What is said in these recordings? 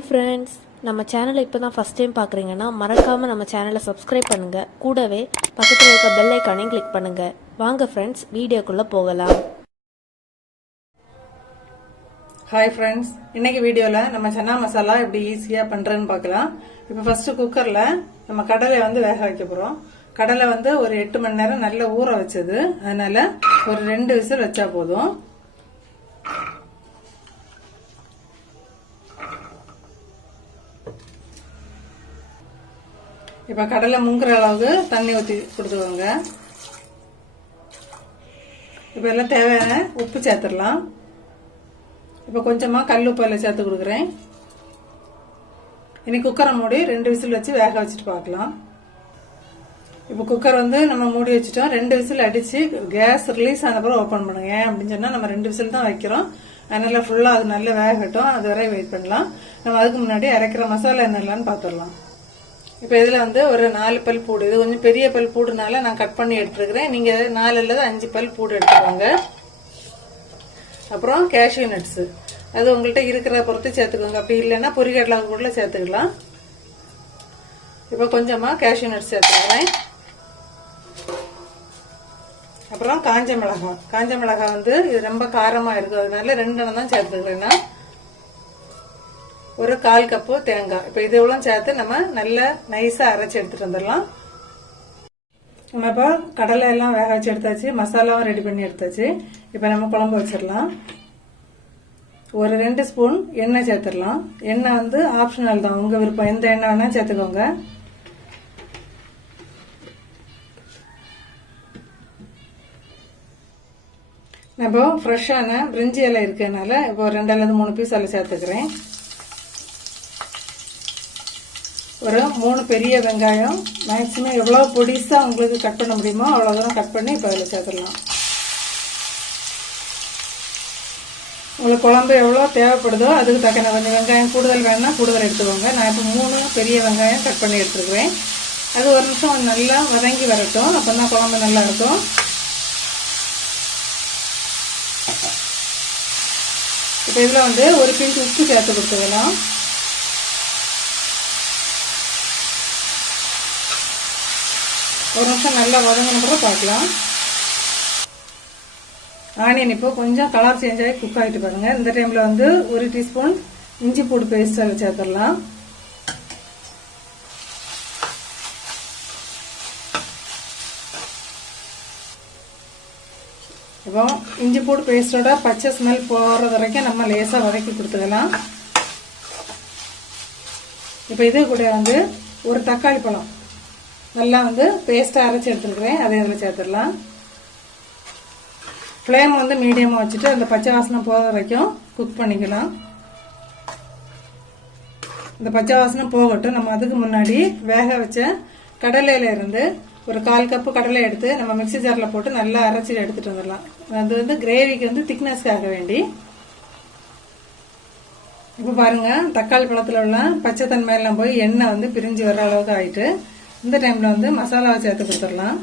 Hi friends, நம்ம சேனலை இப்போ தான் ஃபஸ்ட் டைம் பார்க்குறீங்கன்னா மறக்காமல் நம்ம சேனலை சப்ஸ்கிரைப் பண்ணுங்கள். கூடவே பக்கத்தில் இருக்க பெல் ஐக்கானையும் கிளிக் பண்ணுங்கள். வாங்க ஃப்ரெண்ட்ஸ், வீடியோக்குள்ளே போகலாம். ஹாய் ஃப்ரெண்ட்ஸ், இன்னைக்கு வீடியோவில் நம்ம சன்னா மசாலா எப்படி ஈஸியாக பண்ணுறேன்னு பார்க்கலாம். இப்போ ஃபஸ்ட்டு குக்கரில் நம்ம கடலை வேக வைக்க போகிறோம். கடலை ஒரு 8 மணி நேரம் நல்லா ஊற வச்சது, அதனால ஒரு 2 விசில் வச்சா போதும். இப்போ கடலை முங்குற அளவுக்கு தண்ணி ஊற்றி கொடுத்துக்கோங்க. இப்போ எல்லாம் தேவையான உப்பு சேர்த்துடலாம். இப்போ கொஞ்சமாக கல் உப்பு எல்லாம் சேர்த்து கொடுக்குறேன். இனி குக்கரை மூடி 2 விசில் வச்சு வேக வச்சுட்டு பார்க்கலாம். இப்போ குக்கர் நம்ம மூடி வச்சுட்டோம். 2 விசில் அடித்து கேஸ் ரிலீஸ் ஆன பிறகு ஓப்பன் பண்ணுங்க. ஏன் அப்படின்னு சொன்னால் நம்ம 2 விசில் தான் வைக்கிறோம், அதனால ஃபுல்லாக அது நல்லா வேகட்டும். அது வரை வெயிட் பண்ணலாம். நம்ம அதுக்கு முன்னாடி அரைக்கிற மசாலா என்னெல்லாம்னு பார்த்துடலாம். இப்போ இதில் ஒரு 4 பல் பூடு, இது கொஞ்சம் பெரிய பல் பூடுனால நான் கட் பண்ணி எடுத்துருக்கிறேன். நீங்கள் 4 அல்லது 5 பல் பூடு எடுத்துக்கோங்க. அப்புறம் கேஷ்யூ நட்ஸு, அது உங்கள்கிட்ட இருக்கிற பொறுத்து சேர்த்துக்கோங்க. அப்படி இல்லைன்னா பொரிகடலை கூட சேர்த்துக்கலாம். இப்போ கொஞ்சமாக கேஷ்யூ நட்ஸ் சேர்த்துக்கிறேன். அப்புறம் காஞ்ச மிளகாய் இது ரொம்ப காரமாக இருக்குது, அதனால 2 எண்ணம் தான் சேர்த்துக்கிறேன்னா. ஒரு 1/4 கப்பு தேங்காய். இப்போ இது எவ்வளோ சேர்த்து நம்ம நல்லா நைஸாக அரைச்சி எடுத்துட்டு வந்துடலாம். நம்ம இப்போ கடலை எல்லாம் வேக வச்சு எடுத்தாச்சு, மசாலாவும் ரெடி பண்ணி எடுத்தாச்சு. இப்போ நம்ம குழம்பு வச்சிடலாம். ஒரு 2 ஸ்பூன் எண்ணெய் சேர்த்துடலாம். எண்ணெய் ஆப்ஷனல் தான், உங்கள் விருப்பம், எந்த எண்ணெய் வேணால் சேர்த்துக்கோங்க. இப்போ ஃப்ரெஷ்ஷான பிரிஞ்சி இலை இருக்கிறதுனால இப்போ 2 அல்லது 3 பீஸ் எல்லாம் சேர்த்துக்கிறேன். ஒரு 3 பெரிய வெங்காயம், மேக்ஸிமம் எவ்வளோ பொடிசாக உங்களுக்கு கட் பண்ண முடியுமோ அவ்வளோ தூரம் கட் பண்ணி இப்போ அதில் சேர்த்துடலாம். உங்களுக்கு குழம்பு எவ்வளோ தேவைப்படுதோ அதுக்கு தக்கன கொஞ்சம் வெங்காயம் கூடுதல் வேணும்னா கூடுதல் எடுத்துக்கோங்க. நான் இப்போ 3 பெரிய வெங்காயம் கட் பண்ணி எடுத்துருக்குறேன். அது ஒரு நிமிஷம் நல்லா வதங்கி வரட்டும், அப்போ தான் குழம்பு நல்லா இருக்கும். இப்போ இதில் ஒரு பிஞ்ச் உப்பு சேர்த்து கொடுத்துக்கலாம். ஒரு நிமிஷம் நல்லா வதங்கணும் கூட பார்க்கலாம். ஆனியன் இப்போ கொஞ்சம் கலர் சேஞ்ச் ஆகி குக் ஆகிட்டு பாருங்க. இந்த டைமில் 1 டீஸ்பூன் இஞ்சி பூடு பேஸ்ட் அதில் சேர்த்துடலாம். இப்போ இஞ்சி பூடு பேஸ்டோட பச்சை ஸ்மெல் போகிற வரைக்கும் நம்ம லேசாக வதக்கி கொடுத்துக்கலாம். இப்போ இது கூட ஒரு தக்காளி பழம் நல்லா பேஸ்ட்டாக அரைச்சி எடுத்துருக்குறேன், அதை இதில் சேர்த்துடலாம். ஃப்ளேம் மீடியமாக வச்சுட்டு அந்த பச்சை வாசனை போகிற வரைக்கும் குக் பண்ணிக்கலாம். இந்த பச்சை வாசனை போகட்டும். நம்ம அதுக்கு முன்னாடி வேக வச்ச கடலையில இருந்து ஒரு 1/4 கப்பு கடலை எடுத்து நம்ம மிக்சி ஜாரில் போட்டு நல்லா அரைச்சி எடுத்துகிட்டு வந்துடலாம். அது கிரேவிக்கு திக்னஸ்க்காக வேண்டி. இப்போ பாருங்கள், தக்காளி பழத்தில் உள்ள பச்சை தன்மையெல்லாம் போய் எண்ணெய் பிரிஞ்சு வர அளவுக்கு ஆயிட்டு. இந்த டைமில் மசாலாவை சேர்த்து கொடுத்துடலாம்.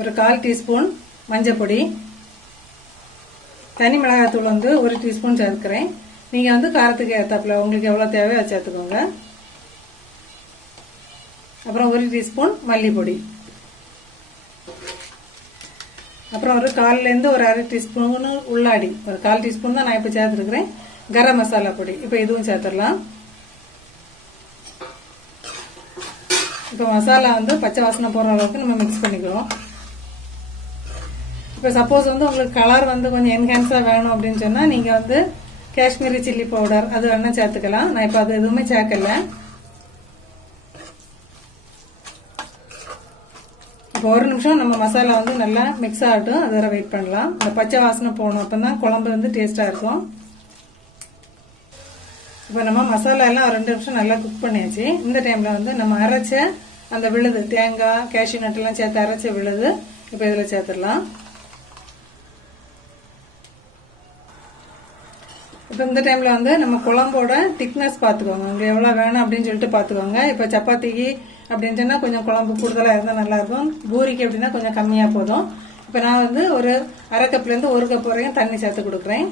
ஒரு 1/4 டீஸ்பூன் மஞ்சள் பொடி, தனி மிளகாய்த்தூள் 1 டீஸ்பூன் சேர்த்துக்கிறேன். நீங்கள் காரத்துக்கு ஏற்றாப்புல உங்களுக்கு எவ்வளோ தேவையோ அதை சேர்த்துக்கோங்க. அப்புறம் 1 டீஸ்பூன் மல்லிப்பொடி, அப்புறம் ஒரு 1/4லேருந்து ஒரு 1/2 டீஸ்பூன் உள்ளாடி, ஒரு 1/4 டீஸ்பூன் தான் நான் இப்போ சேர்த்துருக்குறேன் கரம் மசாலா பொடி. இப்போ இதுவும் சேர்த்துடலாம். இப்போ மசாலா பச்சை வாசனை போகிற அளவுக்கு நம்ம மிக்ஸ் பண்ணிக்கிறோம். இப்போ சப்போஸ் உங்களுக்கு கலர் கொஞ்சம் என்ஹான்ஸாக வேணும் அப்படின்னு சொன்னால் நீங்கள் காஷ்மீரி சில்லி பவுடர் அது வேணால் சேர்த்துக்கலாம். நான் இப்போ அது எதுவுமே சேர்க்கல. இப்போ ஒரு நிமிஷம் நம்ம மசாலா நல்லா மிக்ஸ் ஆகட்டும், அது வரை வெயிட் பண்ணலாம். அந்த பச்சை வாசனை போகணும், அப்போ தான் குழம்பு டேஸ்ட்டாக இருக்கும். இப்போ நம்ம மசாலா எல்லாம் 2 நிமிஷம் நல்லா குக் பண்ணியாச்சு. இந்த டைமில் நம்ம அரைச்ச அந்த விழுது, தேங்காய் கேஷ்யூ நட்டெல்லாம் சேர்த்து அரைச்ச விழுது இப்போ இதில் சேர்த்துடலாம். இப்போ இந்த டைமில் நம்ம குழம்போட திக்னஸ் பார்த்துக்கோங்க, உங்களுக்கு எவ்வளோ வேணும் அப்படின்னு சொல்லிட்டு பார்த்துக்கோங்க. இப்போ சப்பாத்திக்கு அப்படின்னு சொன்னால் கொஞ்சம் குழம்பு கூடுதலாக இருந்தால் நல்லாயிருக்கும். பூரிக்கு அப்படின்னா கொஞ்சம் கம்மியாக போதும். இப்போ நான் ஒரு 1/2 கப்லேருந்து 1 கப் வரையும் தண்ணி சேர்த்து கொடுக்குறேன்.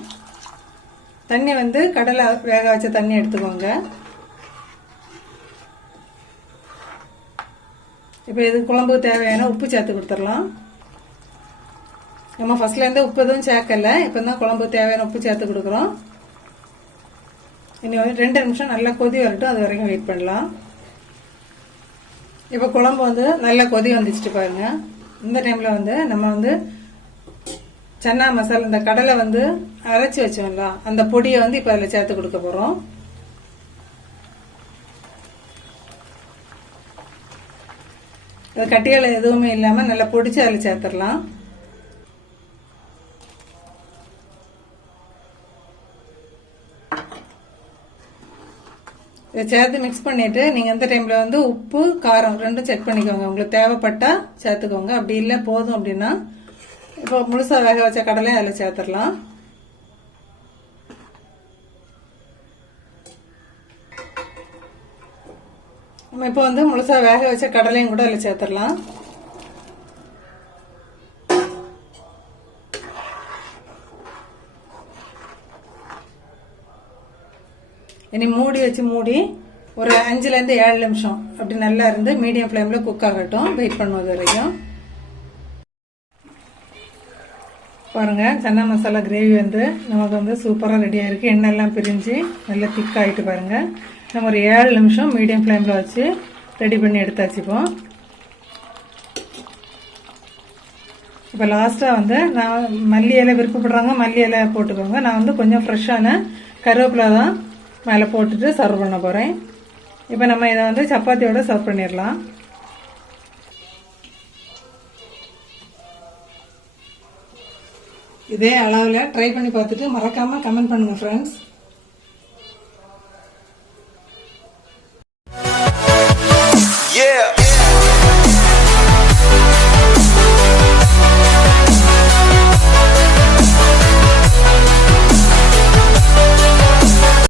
தண்ணி வந்து கடலை வேக வச்ச தண்ணி எடுத்துக்கோங்க. இப்போ இது குழம்புக்கு தேவையான உப்பு சேர்த்து கொடுத்துடலாம். நம்ம ஃபர்ஸ்ட்ல இருந்து உப்பு எதுவும் சேர்க்கல, இப்போ தான் குழம்புக்கு தேவையான உப்பு சேர்த்து கொடுக்குறோம். இனி வந்து 2 நிமிஷம் நல்லா கொதி வரட்டும், அது வரைக்கும் வெயிட் பண்ணலாம். இப்போ குழம்பு வந்து நல்லா கொதி வந்துச்சுட்டு பாருங்க. இந்த டைம்ல வந்து நம்ம வந்து சன்னா மசாலா, இந்த கடலை வந்து அரைச்சி வச்சோம்ல அந்த பொடியை வந்து இப்போ அதில் சேர்த்து கொடுக்க போறோம். அது கட்டியால் எதுவுமே இல்லாமல் நல்லா பொடிச்சு அதில் சேர்த்துடலாம். இதை சேர்த்து மிக்ஸ் பண்ணிட்டு நீங்க இந்த டைம்ல வந்து உப்பு காரம் ரெண்டும் செக் பண்ணிக்கோங்க. உங்களுக்கு தேவைப்பட்டா சேர்த்துக்கோங்க, அப்படி இல்லை போதும் அப்படின்னா இப்போ முழுசா வேக வச்ச கடலையும் அதில் சேர்த்துடலாம். நம்ம இப்போ வந்து முழுசா வேக வச்ச கடலையும் கூட அதில் சேர்த்துடலாம். இனி மூடி வச்சு மூடி ஒரு 5ல இருந்து 7 நிமிஷம் அப்படி நல்லா இருந்து மீடியம் ஃப்ளேம்ல குக் ஆகட்டும். வெயிட் பண்ணுவது வரைக்கும். பாருங்க, சன்னா மசாலா கிரேவி வந்து நமக்கு வந்து சூப்பராக ரெடி ஆயிருக்கு. எண்ணெய் எல்லாம் பிரிஞ்சு நல்லா திக் ஆகிட்டு பாருங்க. நம்ம ஒரு 7 நிமிஷம் மீடியம் ஃப்ளேம்ல வச்சு ரெடி பண்ணி எடுத்தாச்சுப்போம். இப்போ லாஸ்ட்டாக வந்து நான் மல்லி இலை விருப்பப்படுறாங்க, மல்லி இலை போட்டுக்கோங்க. நான் வந்து கொஞ்சம் ஃப்ரெஷ்ஷான கருவேப்பிலை தான் மேலே போட்டுட்டு சர்வ் பண்ண போகிறேன். இப்போ நம்ம இதை வந்து சப்பாத்தியோட சர்வ் பண்ணிடலாம். இதே அளவில் ட்ரை பண்ணி பார்த்துட்டு மறக்காமல் கமெண்ட் பண்ணுங்கள் ஃப்ரெண்ட்ஸ்.